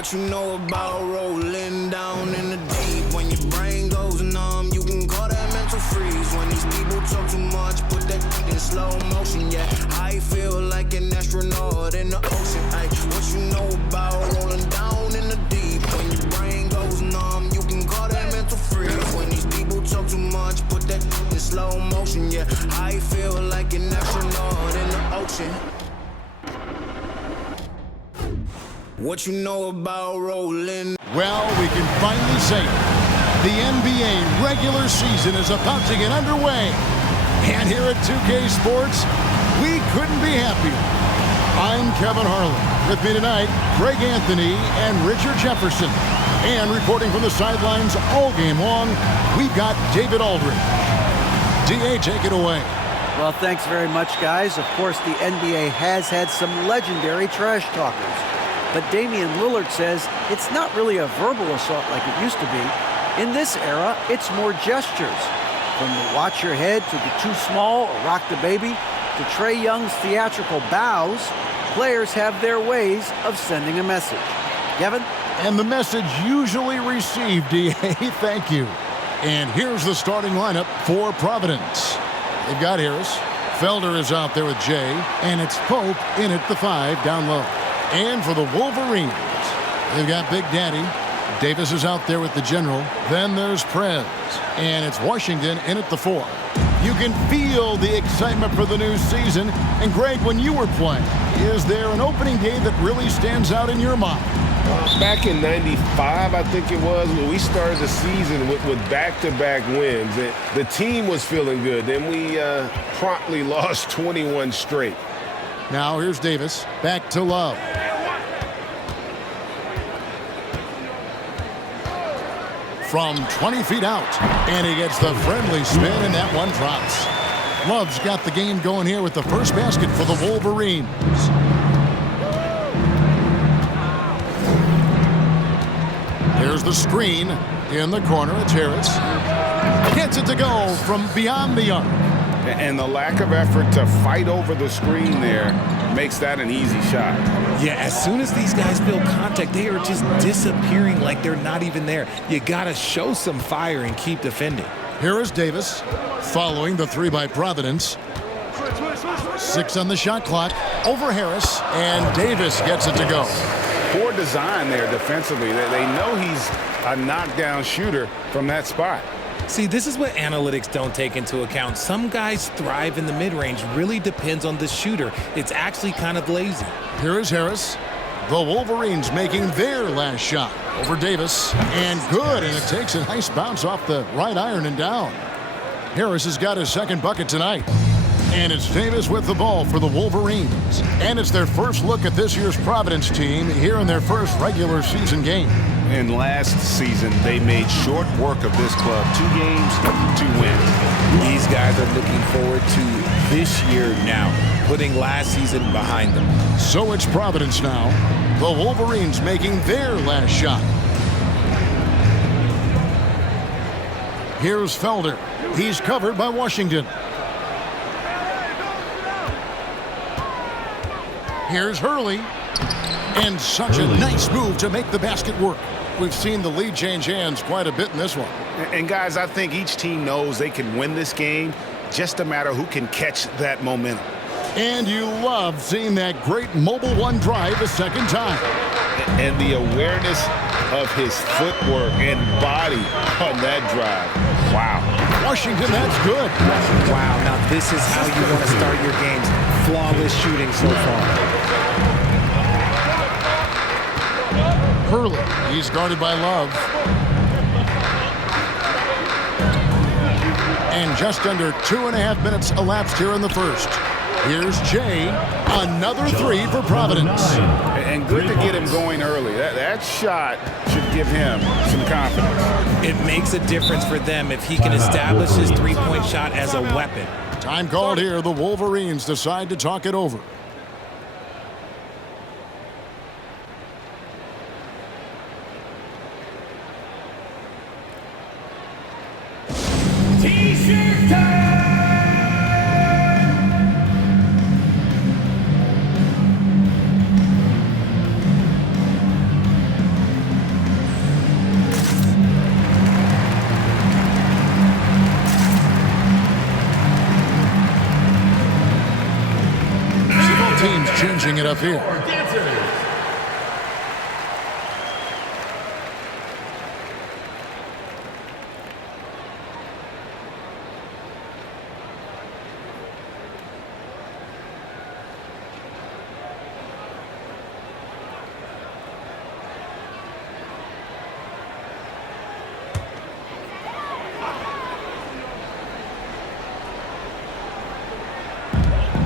What you know about rolling down in the deep? When your brain goes numb, you can call that mental freeze. When these people talk too much, put that in slow motion. Yeah, I feel like an astronaut in the ocean. Ay, what you know about rolling down in the deep? When your brain goes numb, you can call that mental freeze. When these people talk too much, put that in slow motion. Yeah, I feel like an astronaut in the ocean. What you know about rolling? Well, we can finally say it. The NBA regular season is about to get underway. And here at 2K Sports, we couldn't be happier. I'm Kevin Harlan. With me tonight, Greg Anthony and Richard Jefferson. And reporting from the sidelines all game long, we've got David Aldridge. DA, take it away. Well, thanks very much, guys. Of course, the NBA has had some legendary trash talkers. But Damian Lillard says it's not really a verbal assault like it used to be. In this era, it's more gestures. From the watch your head to the too small or rock the baby to Trae Young's theatrical bows, players have their ways of sending a message. Kevin? And the message usually received, DA. Thank you. And here's the starting lineup for Providence. They've got Harris. Felder is out there with Jay. And it's Pope in at the 5 down low. And for the Wolverines, they've got Big Daddy. Davis is out there with the general. Then there's Prez. And it's Washington in at the 4. You can feel the excitement for the new season. And Greg, when you were playing, is there an opening day that really stands out in your mind? Back in '95, I think it was, when we started the season with back-to-back wins. The team was feeling good. Then we promptly lost 21 straight. Now here's Davis. Back to Love. From 20 feet out. And he gets the friendly spin, and that one drops. Love's got the game going here with the first basket for the Wolverines. Here's the screen in the corner. It's Harris. Gets it to go from beyond the arc. And the lack of effort to fight over the screen there makes that an easy shot. Yeah, as soon as these guys feel contact, they are just disappearing like they're not even there. You got to show some fire and keep defending. Here is Davis following the 3 by Providence. 6 on the shot clock. Over Harris, and Davis gets it to go. Poor design there defensively. They know he's a knockdown shooter from that spot. See, this is what analytics don't take into account. Some guys thrive in the mid-range. Really depends on the shooter. It's actually kind of lazy. Here is Harris. The Wolverines making their last shot over Davis. And good, and it takes a nice bounce off the right iron and down. Harris has got his second bucket tonight. And it's Davis with the ball for the Wolverines. And it's their first look at this year's Providence team here in their first regular season game. And last season, they made short work of this club. 2 games to win. These guys are looking forward to this year now, putting last season behind them. So it's Providence now. The Wolverines making their last shot. Here's Felder. He's covered by Washington. Here's Hurley. And such a nice move to make the basket work. We've seen the lead change hands quite a bit in this one. And guys, I think each team knows they can win this game. Just a matter who can catch that momentum. And you love seeing that great mobile one drive a second time. And the awareness of his footwork and body on that drive. Wow. Washington, that's good. Wow, now this is how you want to start your games. Flawless shooting so far. Hurley, he's guarded by Love. And just under 2.5 minutes elapsed here in the first. Here's Jay, another 3 for Providence. And good to get him going early. That shot should give him some confidence. It makes a difference for them if he can establish his three-point shot as a weapon. Time called here. The Wolverines decide to talk it over. T-shirt time! it up here.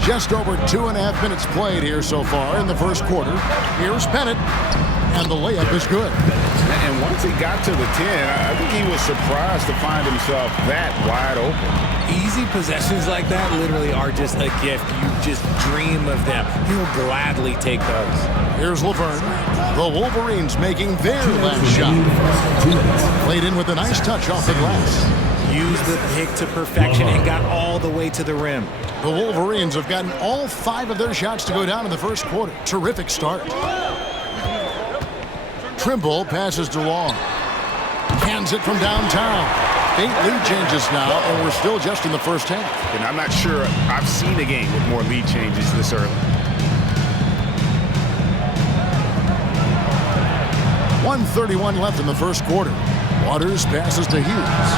Just over 2.5 minutes played here so far in the first quarter. Here's Bennett, and the layup is good. And once he got to the 10, I think he was surprised to find himself that wide open. Easy possessions like that literally are just a gift. You just dream of them. He'll gladly take those. Here's Laverne. The Wolverines making their last shot. Played in with a nice touch off the glass. Used the pick to perfection and got all the way to the rim. The Wolverines have gotten all 5 of their shots to go down in the first quarter. Terrific start. Trimble passes to Long. Cans it from downtown. 8 lead changes now, and we're still just in the first half. And I'm not sure I've seen a game with more lead changes this early. 1:31 left in the first quarter. Waters passes to Hughes.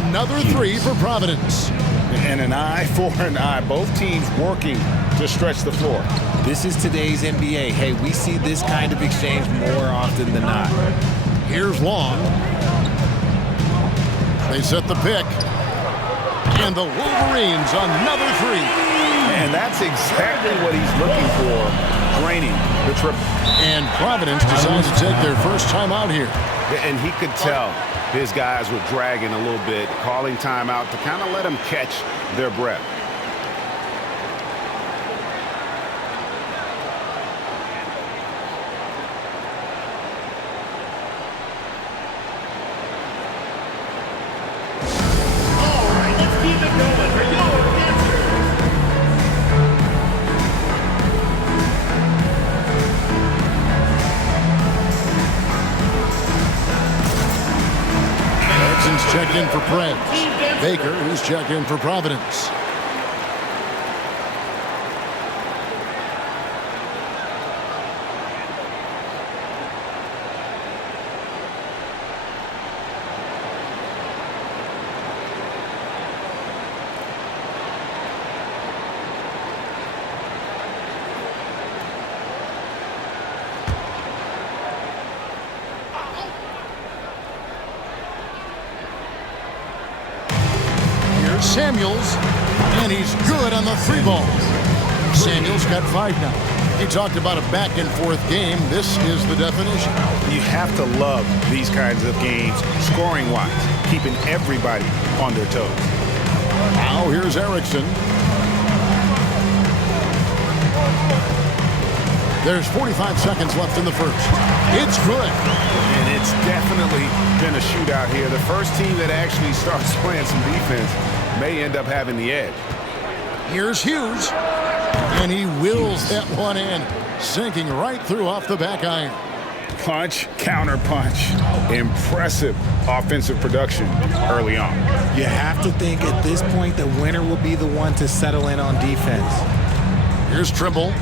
Another 3 for Providence. And an eye for an eye. Both teams working to stretch the floor. This is today's NBA. Hey, we see this kind of exchange more often than not. Here's Long. They set the pick. And the Wolverines, another 3. And that's exactly what he's looking for, draining the triple. And Providence decides to take their first time out here. And he could tell his guys were dragging a little bit, calling timeout to kind of let them catch their breath. Checked in for Preds. Baker, who's checked in for Providence. Samuels, and he's good on the 3 ball. Samuels got 5 now. He talked about a back-and-forth game. This is the definition. You have to love these kinds of games, scoring-wise, keeping everybody on their toes. Now here's Erickson. There's 45 seconds left in the first. It's good. And it's definitely been a shootout here. The first team that actually starts playing some defense may end up having the edge. Here's Hughes, and he wills that one in, sinking right through off the back iron. Punch, counter punch. Impressive offensive production early on. You have to think at this point the winner will be the one to settle in on defense. Here's Trimble,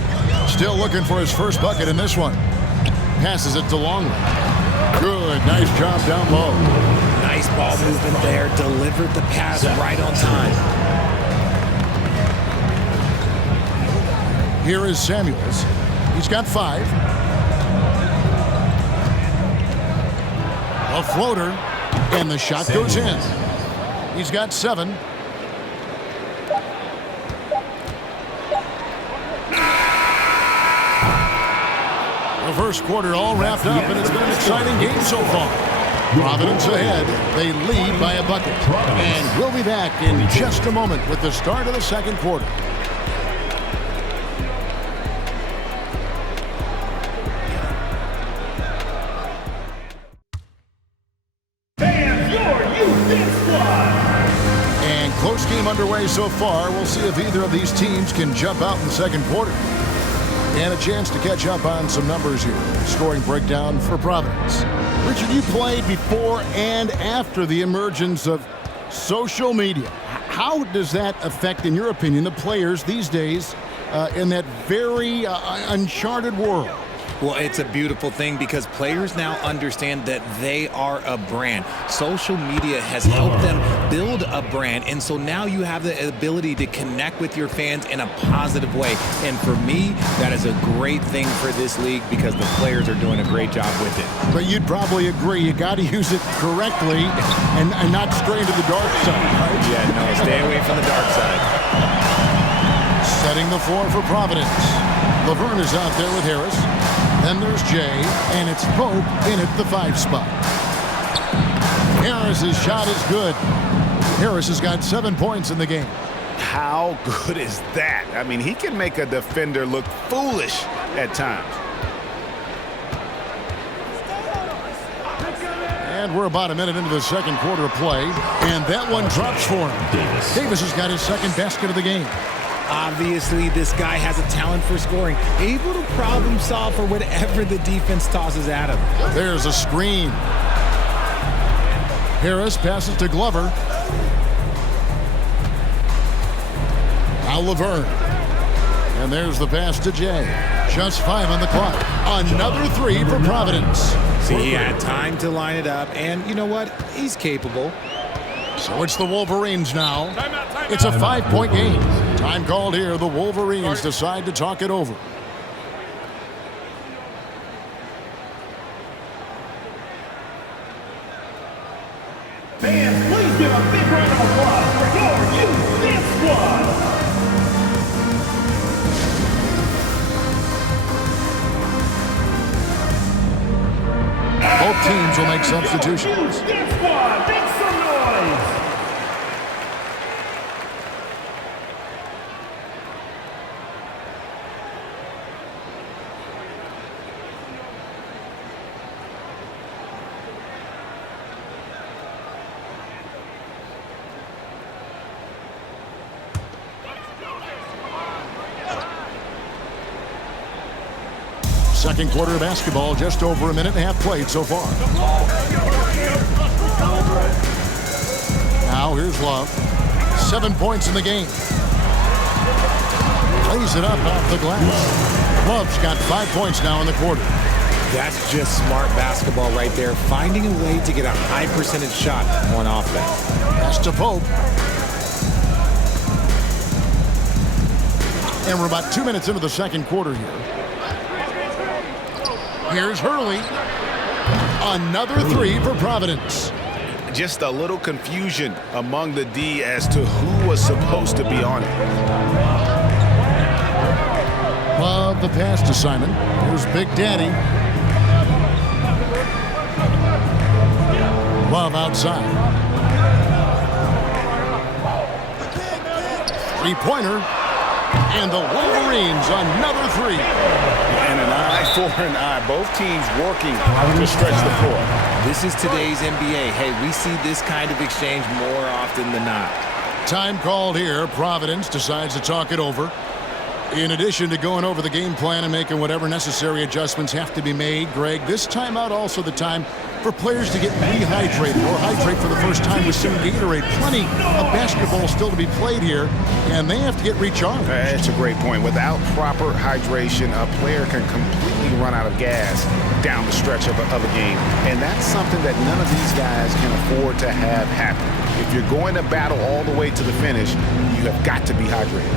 still looking for his first bucket in this one. Passes it to Longley. Good, nice job down low. Nice ball movement there. Delivered the pass right on time. Here is Samuels. He's got 5. A floater, and the shot goes in. He's got 7. The first quarter all wrapped up, and it's been an exciting game so far. Providence ahead. They lead by a bucket. And we'll be back in just a moment with the start of the second quarter. And close game underway so far. We'll see if either of these teams can jump out in the second quarter. And a chance to catch up on some numbers here. Scoring breakdown for Providence. Richard, you played before and after the emergence of social media. How does that affect, in your opinion, the players these days in that very uncharted world. Well, it's a beautiful thing because players now understand that they are a brand. Social media has helped them build a brand, and so now you have the ability to connect with your fans in a positive way. And for me, that is a great thing for this league because the players are doing a great job with it. But you'd probably agree you got to use it correctly and not stray to the dark side, right? Yeah, no, stay away from the dark side. Setting the floor for Providence. Laverne is out there with Harris. Then there's Jay, and it's Pope in at the 5 spot. Harris's shot is good. Harris has got 7 points in the game. How good is that? I mean, he can make a defender look foolish at times. And we're about a minute into the second quarter of play, and that one drops for him. Davis has got his second basket of the game. Obviously, this guy has a talent for scoring, able to problem solve for whatever the defense tosses at him. There's a screen. Harris passes to Glover. Now Laverne. And there's the pass to Jay. Just 5 on the clock. Another 3 for Providence. See, he had time to line it up, and you know what? He's capable. So it's the Wolverines now. It's a 5-point game. Time called here. The Wolverines decide to talk it over. Fans, please give a big round of applause for your youth dance squad. Both teams will make substitutions. Dance squad, make some noise. Second quarter of basketball, just over a minute and a half played so far. Now here's Love. 7 points in the game. Plays it up off the glass. Love's got 5 points now in the quarter. That's just smart basketball right there, finding a way to get a high percentage shot on offense. Pass to Pope. And we're about 2 minutes into the second quarter here. Here's Hurley. Another 3 for Providence. Just a little confusion among the D as to who was supposed to be on it. Love the pass to Simon. Here's Big Daddy. Love outside. 3-pointer. And the Wolverines another 3. And an eye for an eye. Both teams working to stretch the floor. This is today's NBA. Hey, we see this kind of exchange more often than not. Time called here. Providence decides to talk it over. In addition to going over the game plan and making whatever necessary adjustments have to be made, Greg, this timeout also the time for players to get rehydrated or hydrate for the first time with some Gatorade. Plenty of basketball still to be played here, and they have to get recharged. That's a great point. Without proper hydration, a player can completely run out of gas down the stretch of a game. And that's something that none of these guys can afford to have happen. If you're going to battle all the way to the finish, you have got to be hydrated.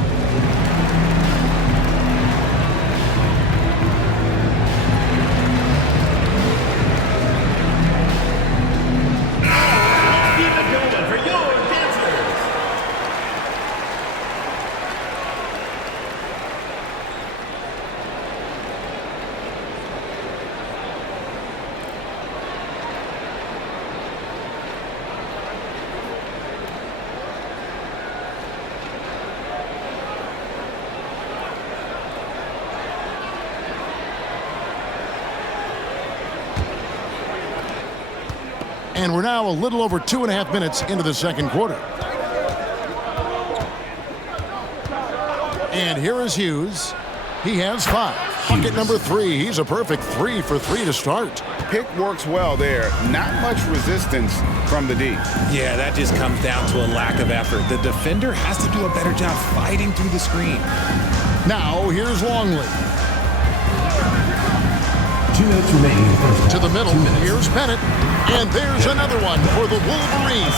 And we're now a little over 2.5 minutes into the second quarter. And here is Hughes. He has 5. Bucket number 3. He's a perfect 3 for 3 to start. Pick works well there. Not much resistance from the D. Yeah, that just comes down to a lack of effort. The defender has to do a better job fighting through the screen. Now here's Longley. 2 minutes remaining in the first half. To the middle. Here's Bennett. And there's another one for the Wolverines.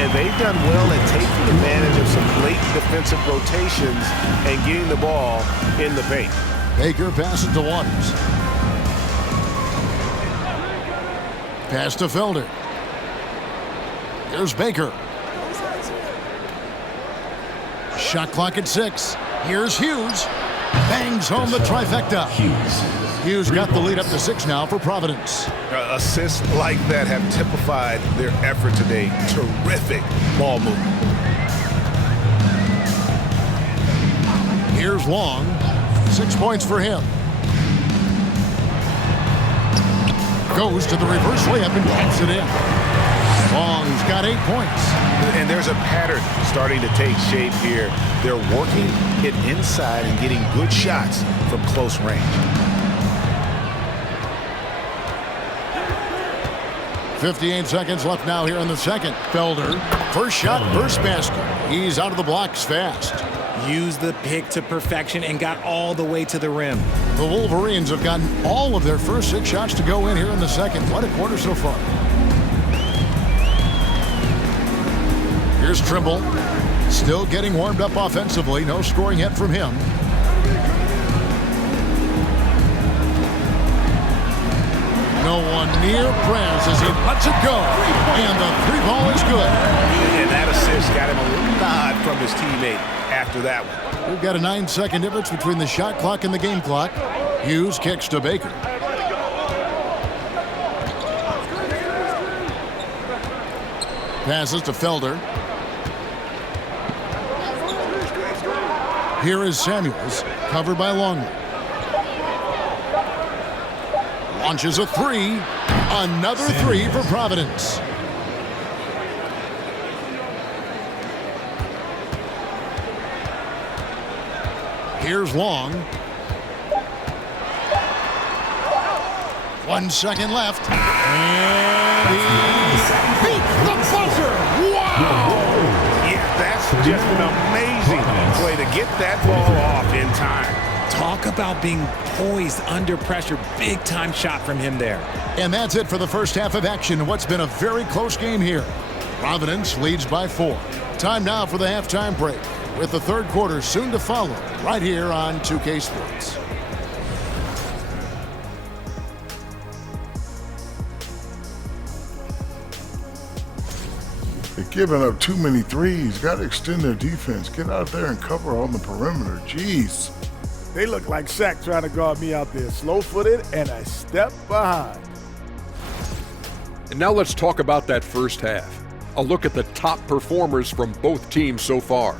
And they've done well at taking advantage of some late defensive rotations and getting the ball in the paint. Baker passes to Waters. Pass to Felder. Here's Baker. Shot clock at 6. Here's Hughes. Bangs home the trifecta. Hughes got the lead up to 6 now for Providence. Assists like that have typified their effort today. Terrific ball movement. Here's Long. 6 points for him. Goes to the reverse layup and taps it in. Long's got 8 points. And there's a pattern starting to take shape here. They're working it inside and getting good shots from close range. 58 seconds left now here in the second. Felder, first shot, first basket. He's out of the blocks fast. Used the pick to perfection and got all the way to the rim. The Wolverines have gotten all of their first 6 shots to go in here in the second. What a quarter so far. Here's Trimble. Still getting warmed up offensively. No scoring yet from him. No one near Prez as he lets it go. And the 3-ball is good. And that assist got him a little nod from his teammate after that one. We've got a 9-second difference between the shot clock and the game clock. Hughes kicks to Baker. Passes to Felder. Here is Samuels, covered by Longley. Launches a 3. Another 3 for Providence. Here's Long. 1 second left. And he beats the buzzer. Wow! Yeah, that's just an amazing way to get that ball off in time. Talk about being poised under pressure. Big time shot from him there. And that's it for the first half of action. What's been a very close game here. Providence leads by 4. Time now for the halftime break, with the third quarter soon to follow, right here on 2K Sports. They're giving up too many threes. Got to extend their defense. Get out there and cover on the perimeter. Jeez. They look like Shaq trying to guard me out there, slow-footed and a step behind. And now let's talk about that first half. A look at the top performers from both teams so far.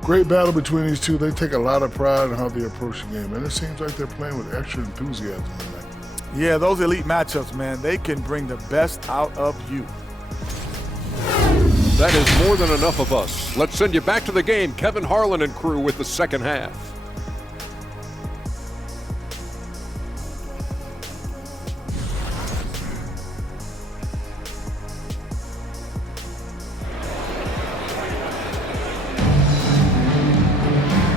Great battle between these two. They take a lot of pride in how they approach the game, and it seems like they're playing with extra enthusiasm tonight. Yeah, those elite matchups, man, they can bring the best out of you. That is more than enough of us. Let's send you back to the game. Kevin Harlan and crew with the second half.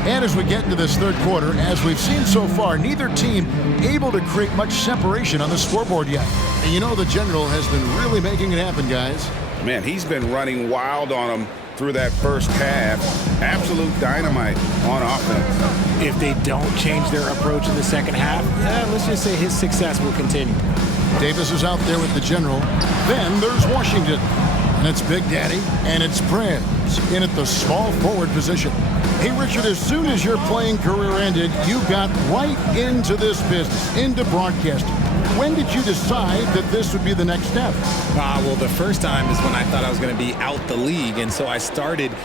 And as we get into this third quarter, as we've seen so far, neither team able to create much separation on the scoreboard yet. And you know the General has been really making it happen, guys. Man, he's been running wild on them through that first half. Absolute dynamite on offense. If they don't change their approach in the second half, let's just say his success will continue. Davis is out there with the General. Then there's Washington. And it's Big Daddy, and it's Prez in at the small forward position. Hey, Richard, as soon as your playing career ended, you got right into this business, into broadcasting. When did you decide that this would be the next step? Well, the first time is when I thought I was going to be out the league, and so I started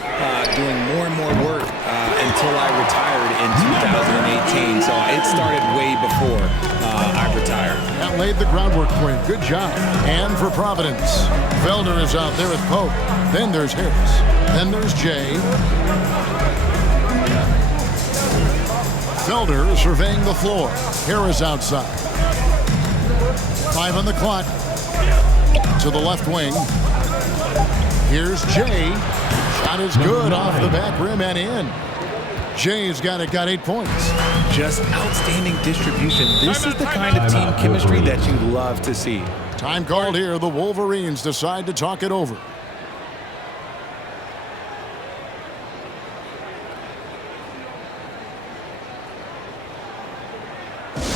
doing more and more work until I retired in 2018. So it started way before I retired. That laid the groundwork for you. Good job. And for Providence, Felder is out there with Pope. Then there's Harris. Then there's Jay. Felder surveying the floor. Harris outside. 5 on the clock. To the left wing. Here's Jay. Shot is good off the back rim and in. Jay's got 8 points. Just outstanding distribution. This is the kind of team chemistry that you love to see. Time called here. The Wolverines decide to talk it over.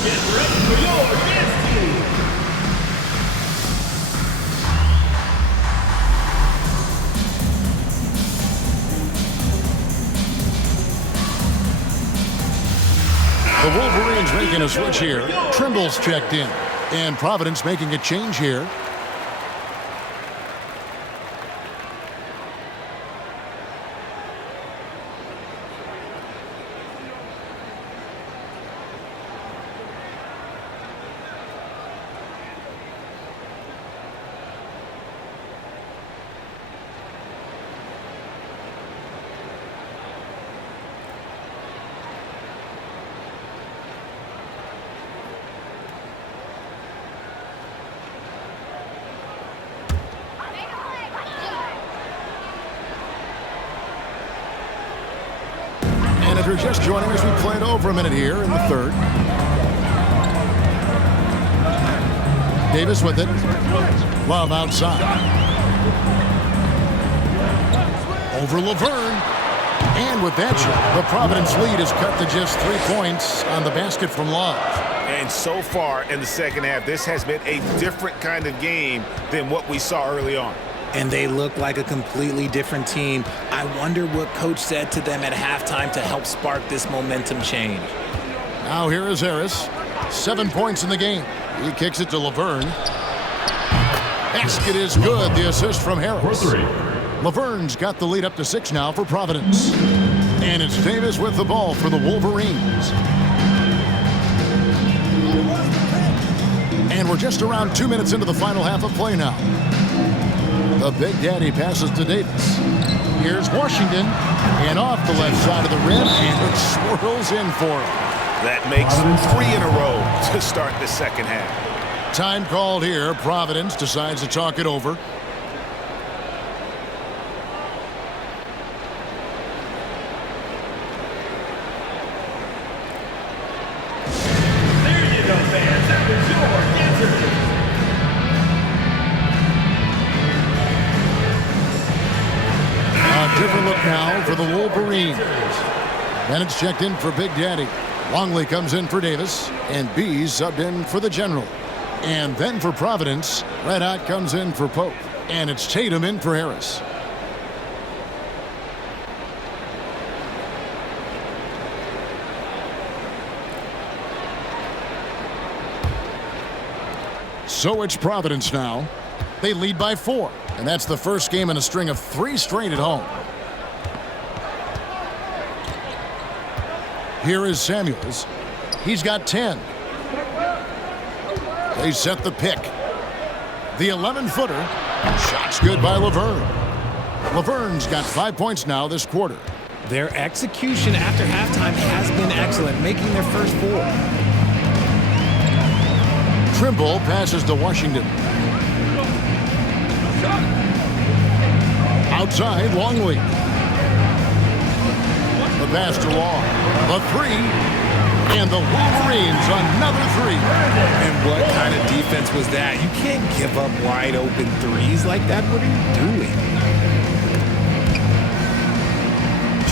Get ready for your dance team. The Wolverines making a switch here. Trimble's checked in. And Providence making a change here. And if you're just joining us, we played over a minute here in the third. Davis with it. Love outside. Over Laverne. And with that shot, the Providence lead is cut to just 3 points on the basket from Love. And so far in the second half, this has been a different kind of game than what we saw early on. And they look like a completely different team. I wonder what coach said to them at halftime to help spark this momentum change. Now here is Harris. 7 points in the game. He kicks it to Laverne. Basket is good. The assist from Harris. Laverne's got the lead up to 6 now for Providence. And it's Davis with the ball for the Wolverines. And we're just around 2 minutes into the final half of play now. The Big Daddy passes to Davis. Here's Washington. And off the left side of the rim, and it swirls in for him. That makes 3 in a row to start the second half. Time called here. Providence decides to talk it over. There you go, fans. That was your answer. A different look now for the Wolverines. Bennett's checked in for Big Daddy. Longley comes in for Davis, and B's subbed in for the General. And then for Providence, Red Hot comes in for Pope. And it's Tatum in for Harris. So it's Providence now. They lead by 4, and that's the first game in a string of 3 straight at home. Here is Samuels. He's got 10. They set the pick. The 11-footer. Shot's good by Laverne. Laverne's got 5 points now this quarter. Their execution after halftime has been excellent, making their first 4. Trimble passes to Washington. Outside, Longley. The pass to Long. The 3. And the Wolverines another 3. And what kind of defense was that? You can't give up wide open threes like that. What are you doing?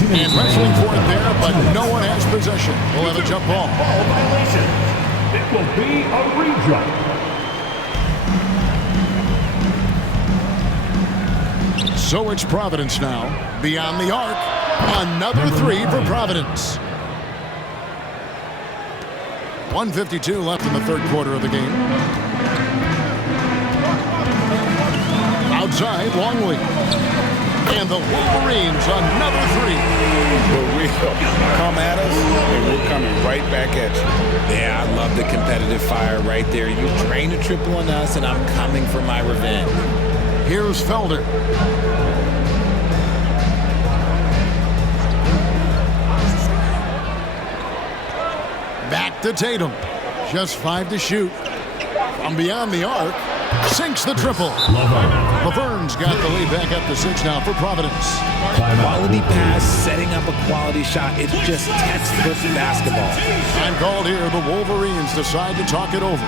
And wrestling for it there, but no one has possession. We'll have a jump ball. Ball violation. It will be a rejump. So it's Providence now. Beyond the arc. Another 3 for Providence. 1:52 left in the third quarter of the game. Outside, Longley. And the Wolverines another 3. For real. Come at us, and we're coming right back at you. Yeah, I love the competitive fire right there. You drained a triple on us, and I'm coming for my revenge. Here's Felder. Back to Tatum. Just 5 to shoot. From beyond the arc. Sinks the triple. Laverne's got the lead back up to 6 now for Providence. Quality pass, setting up a quality shot. It's just textbook basketball. Time called here. The Wolverines decide to talk it over.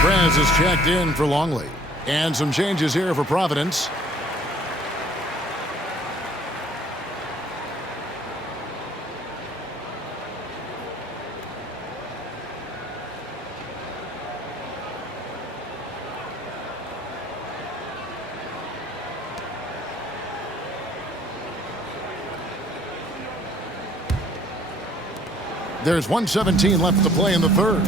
Prez is checked in for Longley. And some changes here for Providence. There's 1:17 left to play in the third.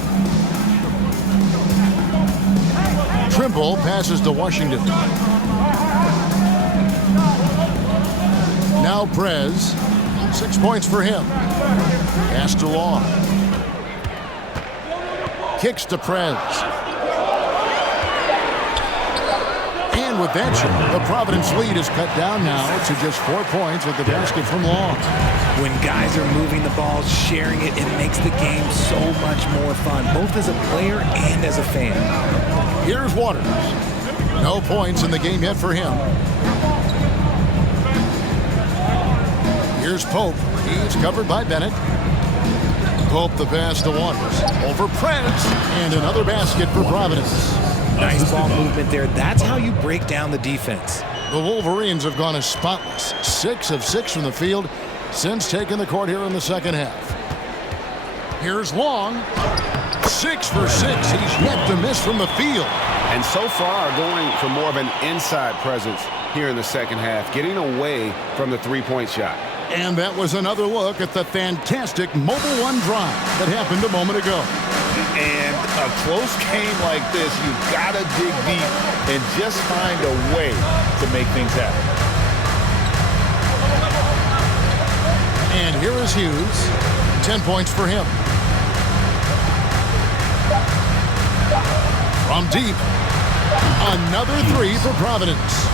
Trimble passes to Washington. Now Prez. 6 points for him. Pass to Long. Kicks to Prez. And with that shot, the Providence lead is cut down now to just 4 points with the basket from Long. When guys are moving the ball, sharing it, it makes the game so much more fun, both as a player and as a fan. Here's Waters. No points in the game yet for him. Here's Pope. He's covered by Bennett. Pope the pass to Waters. Over Prez. And another basket for Providence. Nice ball movement there. That's how you break down the defense. The Wolverines have gone as spotless. 6 of 6 from the field since taking the court here in the second half. Here's Long. 6 for 6. He's yet to miss from the field. And so far going for more of an inside presence here in the second half, getting away from the three-point shot. And that was another look at the fantastic Mobile One drive that happened a moment ago. And a close game like this, you've got to dig deep and just find a way to make things happen. And here is Hughes. 10 points for him. From deep. Another 3 for Providence.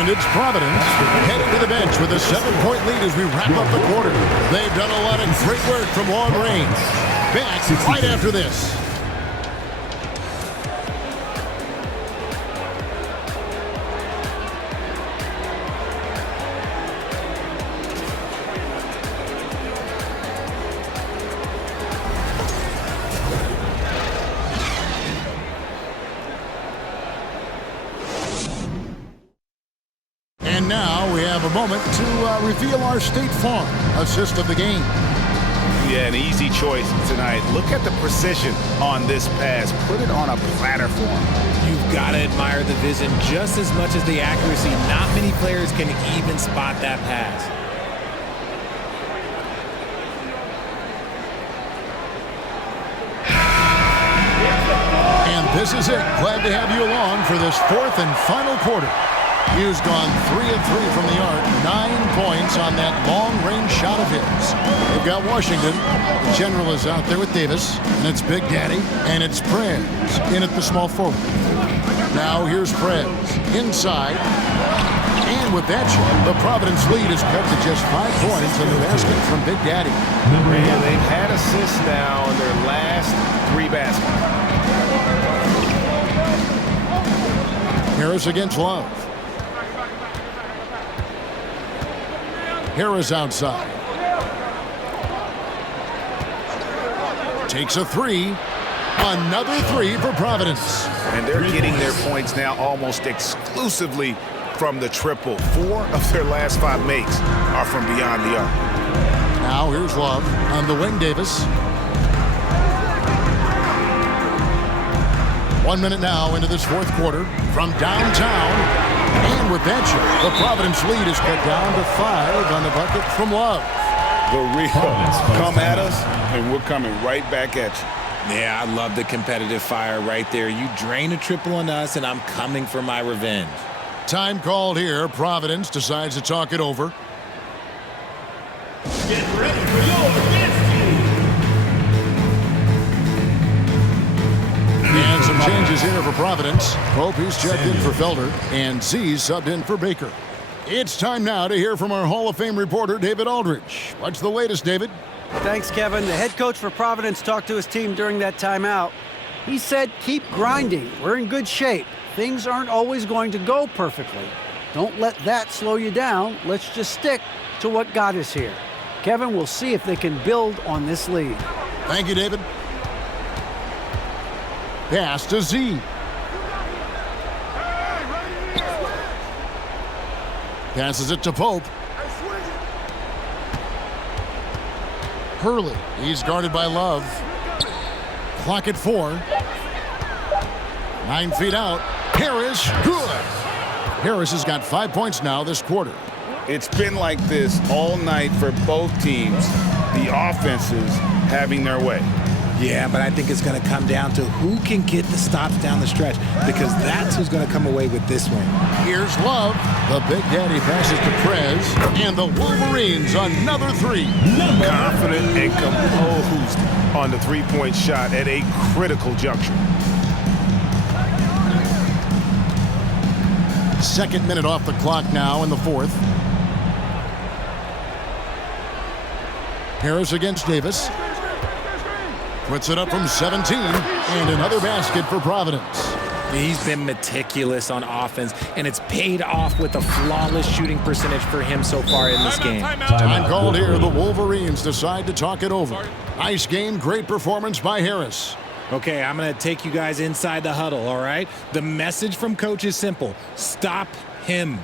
And it's Providence heading to the bench with a 7-point lead as we wrap up the quarter. They've done a lot of great work from long range. Back right after this. And now we have a moment to reveal our State Farm assist of the game. Yeah, an easy choice tonight. Look at the precision on this pass. Put it on a platter form. You've got to admire the vision just as much as the accuracy. Not many players can even spot that pass. And this is it. Glad to have you along for this 4th and final quarter. Hughes gone 3 of 3 from the arc, 9 points on that long-range shot of his. They've got Washington. The general is out there with Davis, and it's Big Daddy, and it's Prez in at the small forward. Now here's Prez inside, and with that shot, the Providence lead is cut to just 5 points in the basket from Big Daddy. And they've had assists now in their last 3 baskets. Harris against Love. Harris outside. Takes a 3. Another 3 for Providence. And they're getting their points now almost exclusively from the triple. 4 of their last 5 makes are from beyond the arc. Now here's Love on the wing. Davis. 1 minute now into this 4th quarter from downtown. And with that shot, the Providence lead is cut down to 5 on the bucket from Love. The real come at us, and we're coming right back at you. Yeah, I love the competitive fire right there. You drain a triple on us, and I'm coming for my revenge. Time called here. Providence decides to talk it over. Get ready for your dance team. And some changes here for Providence. Pope, he's checked in for Felder, and Z's subbed in for Baker. It's time now to hear from our Hall of Fame reporter, David Aldridge. What's the latest, David? Thanks, Kevin. The head coach for Providence talked to his team during that timeout. He said, keep grinding. We're in good shape. Things aren't always going to go perfectly. Don't let that slow you down. Let's just stick to what got us here. Kevin, we'll see if they can build on this lead. Thank you, David. Pass to Z. Passes it to Pope. Hurley, he's guarded by Love. Clock at 4. 9 feet out. Harris, good. Harris has got 5 points now this quarter. It's been like this all night for both teams. The offenses having their way. Yeah, but I think it's going to come down to who can get the stops down the stretch, because that's who's going to come away with this one. Here's Love. The Big Daddy passes to Prez. And the Wolverines another 3. Confident and composed on the three-point shot at a critical juncture. Second minute off the clock now in the fourth. Harris against Davis. Puts it up from 17, and another basket for Providence. He's been meticulous on offense, and it's paid off with a flawless shooting percentage for him so far in this game. Time called here. The Wolverines decide to talk it over. Nice game, great performance by Harris. Okay, I'm going to take you guys inside the huddle, all right? The message from coach is simple. Stop him.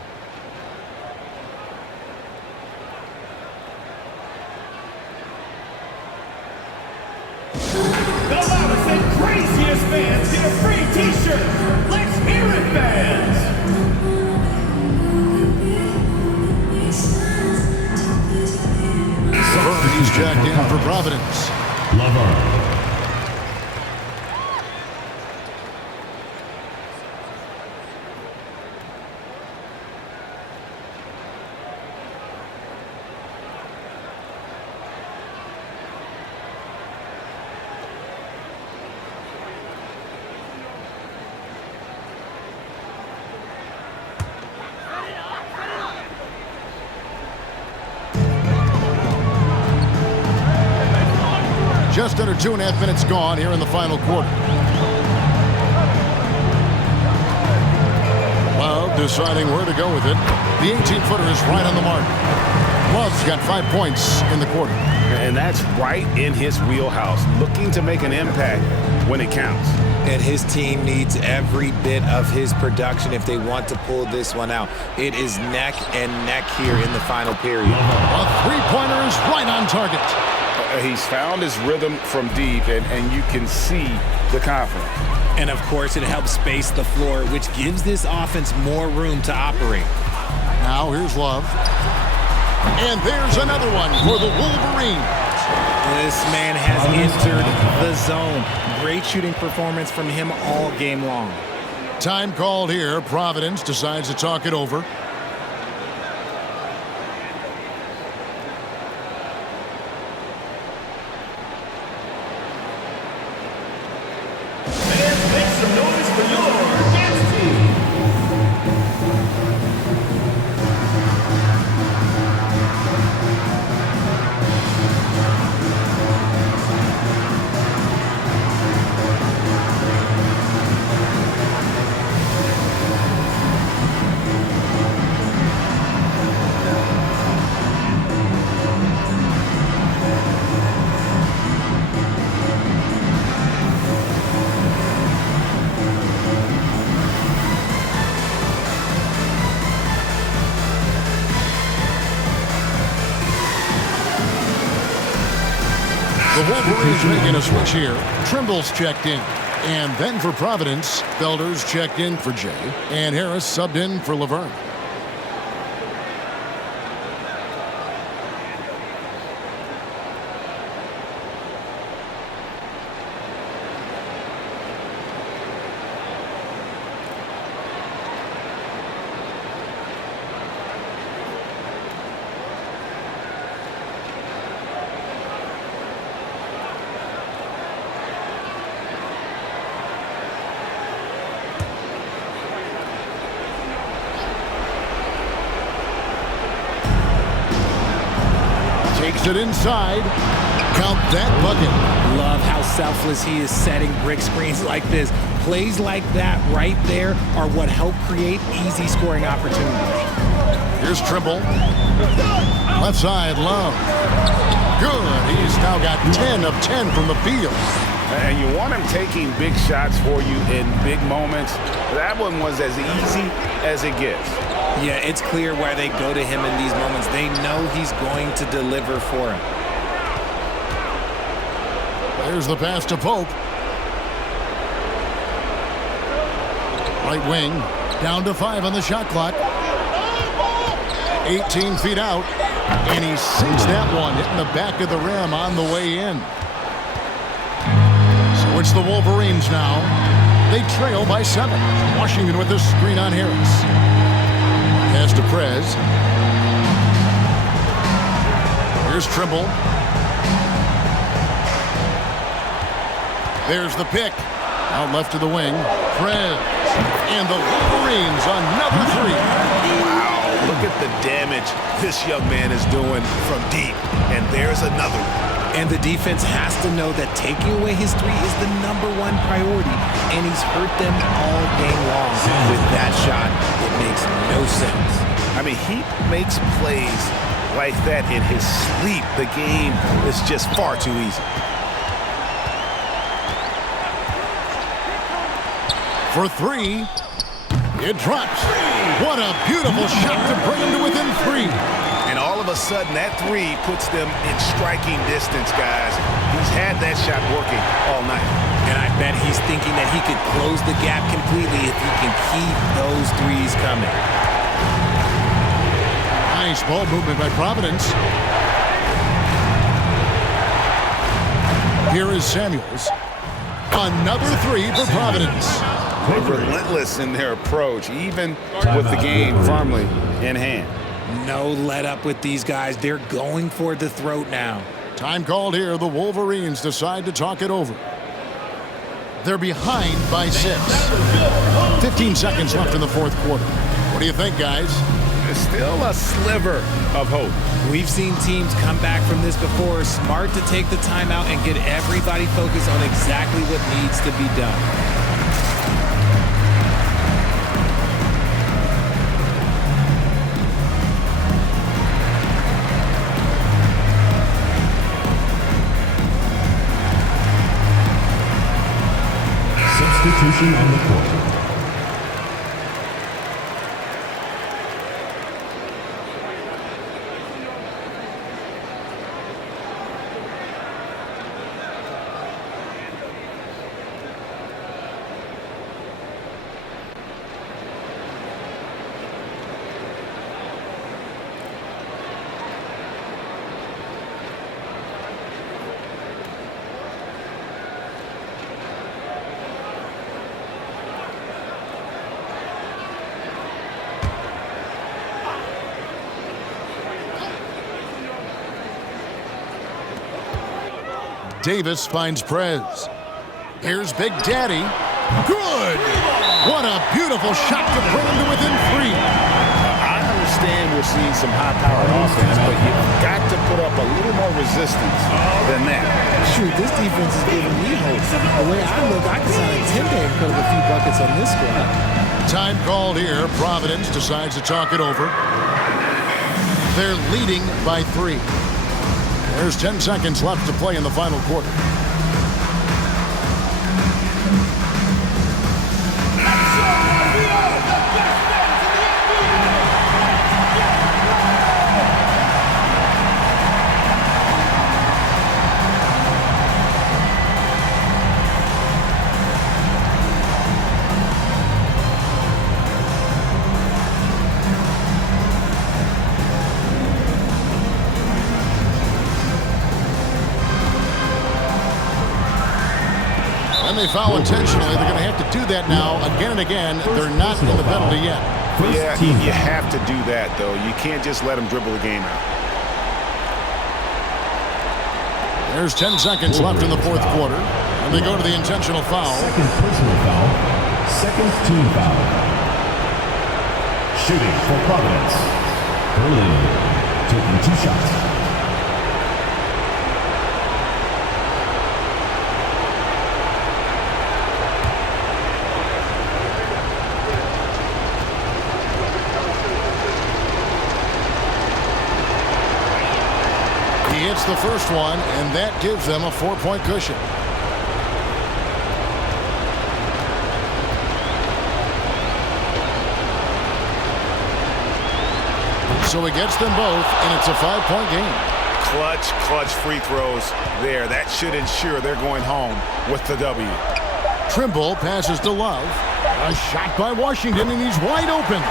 The loudest and craziest fans get a free t-shirt. Let's hear it, fans. He's jacked in for Providence. Just under 2.5 minutes gone here in the final quarter. Love deciding where to go with it. The 18-footer is right on the mark. Love's got 5 points in the quarter. And that's right in his wheelhouse, looking to make an impact when it counts. And his team needs every bit of his production if they want to pull this one out. It is neck and neck here in the final period. A three-pointer is right on target. He's found his rhythm from deep, and you can see the confidence. And, of course, it helps space the floor, which gives this offense more room to operate. Now here's Love. And there's another one for the Wolverines. This man has entered the zone. Great shooting performance from him all game long. Time called here. Providence decides to talk it over. Fans, make some noise for your dance team. The Wolverines making a switch here. Trimble's checked in. And then for Providence, Felder's checked in for Jay. And Harris subbed in for Laverne. Takes it inside. Count that bucket. Love how selfless he is setting brick screens like this. Plays like that right there are what help create easy scoring opportunities. Here's Trimble. Left side, Love. Good. He's now got 10 of 10 from the field. And you want him taking big shots for you in big moments. That one was as easy as it gets. Yeah, it's clear why they go to him in these moments. They know he's going to deliver for him. There's the pass to Pope. Right wing, down to 5 on the shot clock. 18 feet out, and he sinks that one, hitting the back of the rim on the way in. So it's the Wolverines now. They trail by 7. Washington with the screen on Harris. Pass to Prez. Here's Trimble. There's the pick. Out left to the wing. Prez. And the Wolverines another 3. Wow, look at the damage this young man is doing from deep. And there's another one. And the defense has to know that taking away his 3 is the #1 priority. And he's hurt them all game long. With that shot, it makes no sense. I mean, he makes plays like that in his sleep. The game is just far too easy. For 3, it drops. What a beautiful shot to bring him to within 3. And all of a sudden, that 3 puts them in striking distance, guys. He's had that shot working all night. And I bet he's thinking that he could close the gap completely if he can keep those 3s coming. Nice ball movement by Providence. Here is Samuels. Another 3 for Providence. They're relentless in their approach, even with the game firmly in hand. No let up with these guys. They're going for the throat now. Time called here. The Wolverines decide to talk it over. They're behind by 6. 15 seconds left in the fourth quarter. What do you think, guys? There's still a sliver of hope. We've seen teams come back from this before. Smart to take the timeout and get everybody focused on exactly what needs to be done. Substitution on the court. Davis finds Prez. Here's Big Daddy. Good! What a beautiful shot to bring him to within 3. I understand we're seeing some high-powered offense, but you've got to put up a little more resistance than that. Shoot, this defense is giving me hope. The way I look, I can sign a 10-day and put up a few buckets on this squad. Time called here. Providence decides to talk it over. They're leading by 3. There's 10 seconds left to play in the final quarter. They foul intentionally. They're going to have to do that now again and again. They're not in the penalty yet. Yeah, you have to do that, though. You can't just let them dribble the game out. There's 10 seconds left in the fourth quarter. And they go to the intentional foul. Second personal foul. Second team foul. Shooting for Providence. Berlin taking 2 shots. He hits the first one, and that gives them a 4-point cushion. So he gets them both, and it's a 5-point game. Clutch free throws there. That should ensure they're going home with the W. Trimble passes to Love. A shot by Washington, and he's wide open.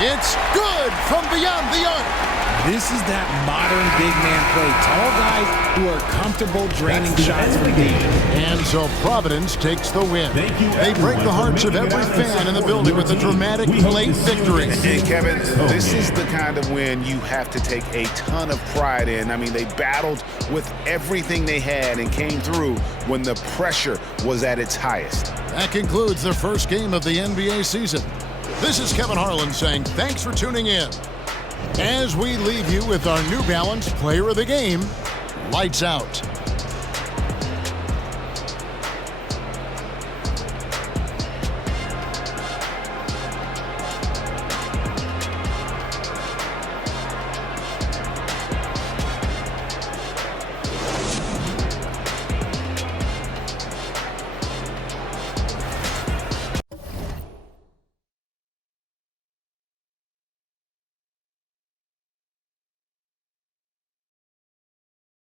It's good from beyond the arc. This is that modern big man play. Tall guys who are comfortable draining shots from deep. And so Providence takes the win. Thank you, They break the hearts of every fan in the building with a dramatic late victory. And Kevin, this is the kind of win you have to take a ton of pride in. I mean, they battled with everything they had and came through when the pressure was at its highest. That concludes the first game of the NBA season. This is Kevin Harlan saying thanks for tuning in. As we leave you with our New Balance Player of the Game, Lights Out.